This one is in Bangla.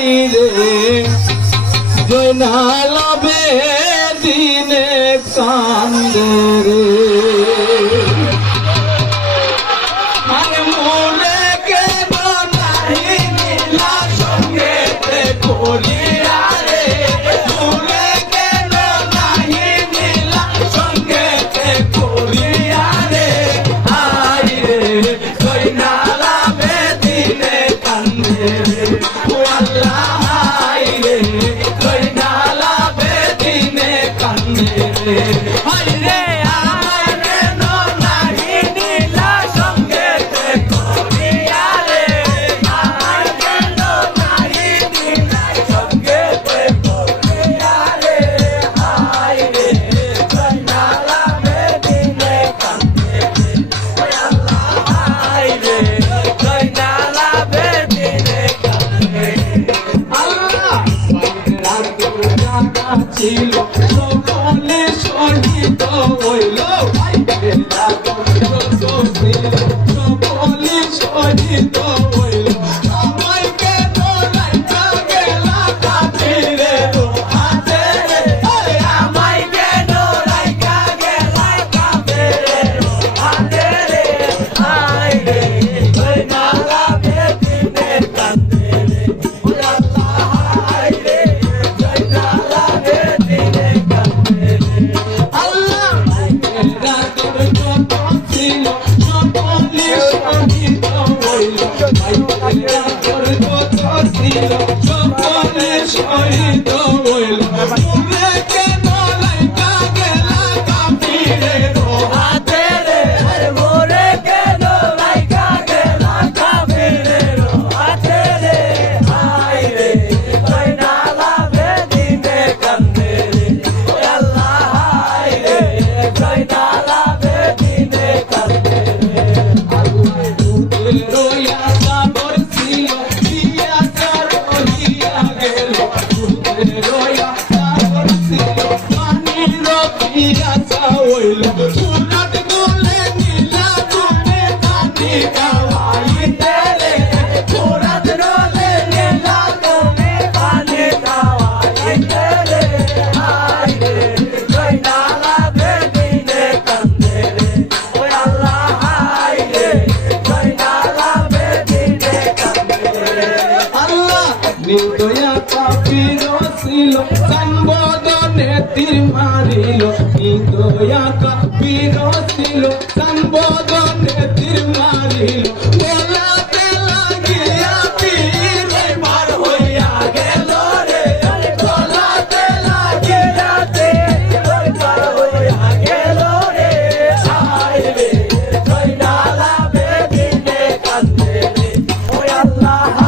হাইরে জয়নালবে দিনে কান্দে রে মানে মোরে কেন নাহি নীলা সঙ্গে করিয়া রে মোরে কেন নাহি নীলা সঙ্গে করিয়া রে হাইরে জয়নালবে দিনে কান্দে রে ও আল্লাহ হাইরে জয়নালবে দিনে কান্দে রে হাইরে আমার কেন নাহি নীলা সঙ্গে করিয়া রে আমার কেন নাহি নীলা সঙ্গে করিয়া রে হাইরে জয়নালবে দিনে কান্দে রে ও আল্লাহ হাইরে জয়নালবে দিনে কান্দে আল্লাহ ছিল সকলে শহীদ হইল সকলে শহীদ হইল আমায় কেন রাইখা গেলা কাফিরে হাতে রে আমায় কেন রাইখা গেলা কাফিরে হাতে রে হায়রে জয়নালবে দিনে কান্দে রে ও আল্লাহ হায়রে জয়নালবে দিনে কান্দে রে আল্লাহ মেরা তোর যত ছিল সকলে শহীদ হইল মেরা তোর যত ছিল সকলে শহীদ হইল তোরে কেন রাইখা গেলা কাফিরে হাতে রে মোরে কেন রাইখা গেলা কাফিরে হাতে রে হায়রে জয়নালবে দিনে কান্দে রে ও আল্লাহ হায়রে জয়নালবে দিনে কান্দে রে আল্লাহ রইয়া সাবর ছিল দিয়া রইয়া গেল রইয়া সাবর ছিল পানি রইয়া হইল সুরত গোলে নীলা তুমি পানি খাওয়াইতে রে সুরত গোলে নীলা তুমি পানি খাওয়াইতে রে হায়রে জয়নালবে দিনে কান্দে রে ও আল্লাহ হায়রে জয়নালবে দিনে কান্দে রে আল্লাহ নির্দয়া কাফির ছিল সম্বোধনে তীর মারিল নির্দয়া কাফির ছিল সম্বোধনে তীর মারিল বলাতে লাগিয়া তীর মার হইয়া গেল রে বলাতে লাগিয়া তীর মার হইয়া গেল রে হায়রে জয়নালবে দিনে কান্দে রে ও আল্লাহ